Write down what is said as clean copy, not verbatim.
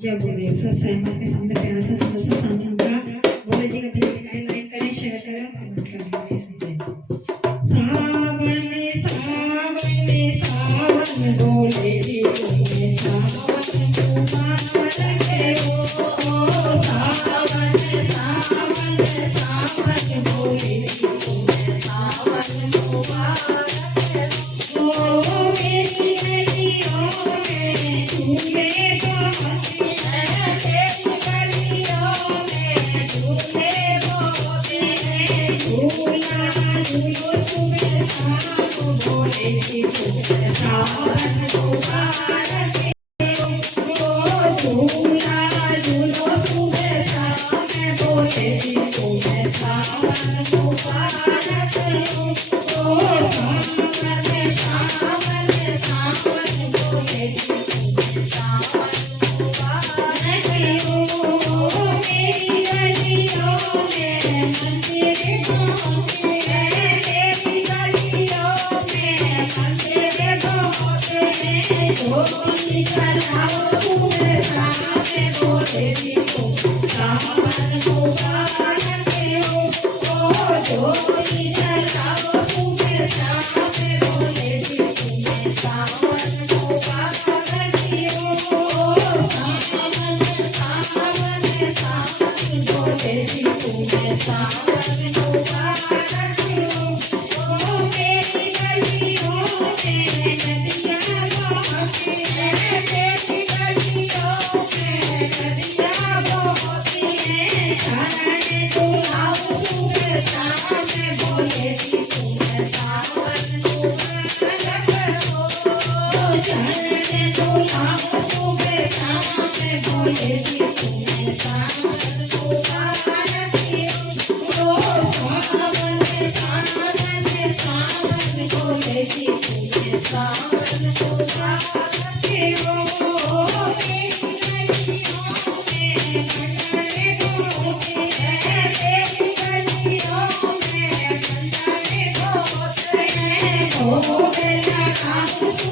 जय गुरुदेव सत्संग के संदर्भ में ऐसा सुंदर सा सामने होगा बोले जी का लाइक करें शेयर करें कमेंट करें सावन में सावन बोले जी तुम्हें सावन मुबारक हो सावन बोले जी तुम्हें सावन मुबारक हो मेरी गलियों में झूले Oh,